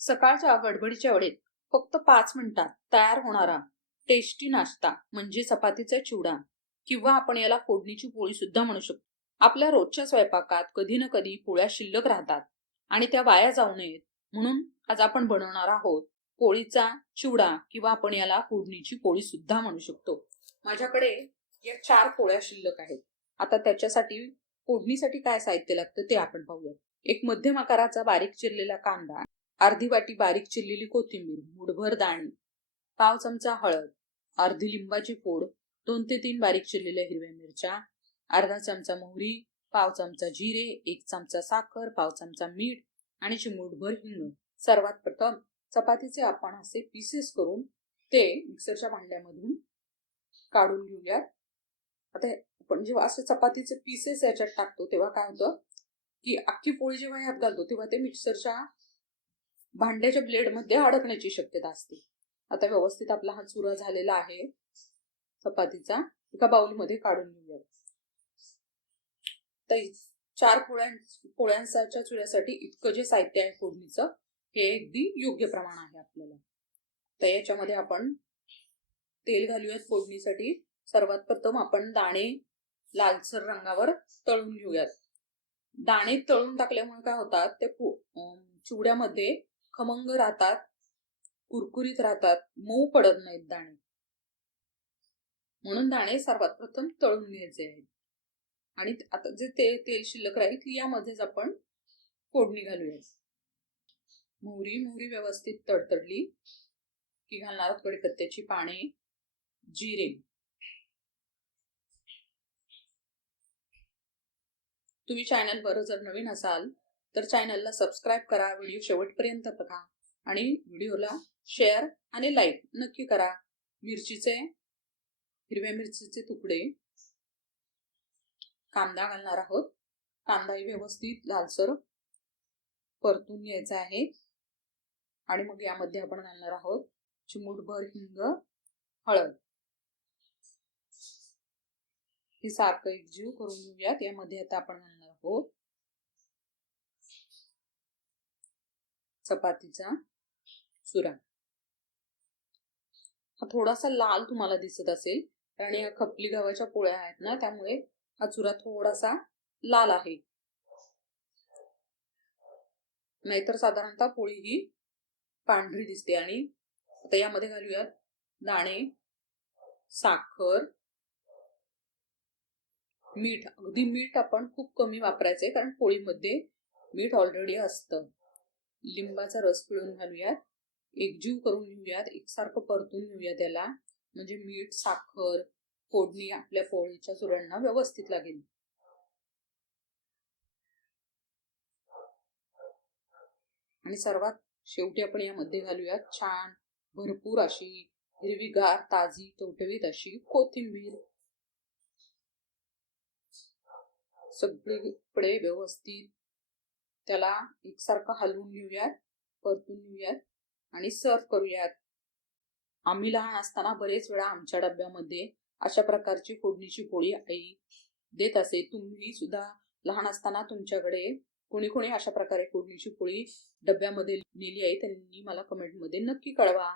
सकाळच्या गडबडीच्या वेळेत फक्त 5 मिनिटात तयार होणारा टेस्टी नाश्ता म्हणजे चपातीचा चिवडा किंवा आपण याला फोडणीची पोळी सुद्धा म्हणू शकतो. आपल्या रोजच्या स्वयंपाकात कधी ना कधी पोळ्या शिल्लक राहतात आणि त्या वाया जाऊ नयेत म्हणून आज आपण बनवणार आहोत पोळीचा चिवडा किंवा आपण याला फोडणीची पोळी सुद्धा म्हणू शकतो. माझ्याकडे या 4 पोळ्या शिल्लक आहेत. आता त्याच्यासाठी फोडणीसाठी काय साहित्य लागतं ते आपण पाहूया. एक मध्यम आकाराचा बारीक चिरलेला कांदा, अर्धी वाटी बारीक चिरलेली कोथिंबीर, मुठभर दाणे, पाव चमचा हळद, अर्धी लिंबाची फोड, 2 ते 3 बारीक चिरलेल्या हिरव्या मिरच्या, अर्धा चमचा मोहरी, पाव चमचा जिरे, 1 चमचा साखर, पाव चमचा मीठ आणि चिमूटभर हिंग. सर्वात प्रथम चपातीचे आपण असे पीसेस करून ते मिक्सरच्या भांड्यामधून काढून घेऊया. आता आपण जेव्हा असे चपातीचे पीसेस याच्यात टाकतो तेव्हा काय होतं की अख्खी पोळी जेव्हा ह्यात घालतो तेव्हा ते मिक्सरच्या भांड्याच्या ब्लेड मध्ये अडकण्याची शक्यता असते. आता व्यवस्थित आपला हा चुरा झालेला आहे चपातीचा. एका बाउलमध्ये काढून घेऊया. तर 4 पोळ्यांच्या चुऱ्यासाठी इतकं जे साहित्य आहे फोडणीचं हे अगदी योग्य प्रमाण आहे आपल्याला. तर याच्यामध्ये आपण तेल घालूयात फोडणीसाठी. सर्वात प्रथम आपण दाणे लालसर रंगावर तळून घेऊयात. दाणे तळून टाकल्यामुळे काय होतात ते चिवड्यामध्ये खमंग राहतात, कुरकुरीत राहतात, मऊ पडत नाहीत दाणे. म्हणून दाणे सर्वात प्रथम तळून घ्यायचे आहेत. आणि आता जे तेल शिल्लक राहील यामध्येच आपण फोडणी घालूया. मोहरी व्यवस्थित तडतडली की घालणार आहोत कढीपत्त्याची पाने, जिरे. तुम्ही चॅनलवर जर नवीन असाल तर चॅनलला सबस्क्राईब करा, व्हिडिओ शेवटपर्यंत बघा आणि व्हिडिओला शेअर आणि लाईक नक्की करा. हिरव्या मिरचीचे तुकडे, कांदा घालणार आहोत. कांदाही व्यवस्थित लालसर परतून घ्यायचा आहे. आणि मग यामध्ये आपण घालणार आहोत चिमूटभर हिंग, हळद. हे सारखं एकजीव करून घेऊयात. यामध्ये आता आपण घालणार आहोत चपातीचा चुरा. हा थोडासा लाल तुम्हाला दिसत असेल कारण या खपली गव्हाच्या पोळ्या आहेत ना, त्यामुळे हा चुरा थोडासा लाल आहे. नाहीतर साधारणतः पोळी ही पांढरी दिसते. आणि आता यामध्ये घालूयात दाणे, साखर, मीठ. अगदी मीठ आपण खूप कमी वापरायचे कारण पोळीमध्ये मीठ ऑलरेडी असतं. लिंबाचा रस पिळून घालूयात. एकजीव करून घेऊयात, एकसारखं परतून घेऊयात त्याला, म्हणजे मीठ, साखर, फोडणी आपल्या पोळीच्या चुऱ्यांना व्यवस्थित लागेल. आणि सर्वात शेवटी आपण यामध्ये घालूयात छान भरपूर अशी हिरवीगार, ताजी, टवटवीत अशी कोथिंबीर. सगळीकडे व्यवस्थित त्याला एकसारखं हलवून घेऊयात, परतून घेऊयात आणि सर्व करूयात. आम्ही लहान असताना बरेच वेळा आमच्या डब्यामध्ये अशा प्रकारची फोडणीची पोळी आई देत असे. तुम्ही सुद्धा लहान असताना तुमच्याकडे कोणी अशा प्रकारे फोडणीची पोळी डब्यामध्ये नेली आहे त्यांनी मला कमेंटमध्ये नक्की कळवा.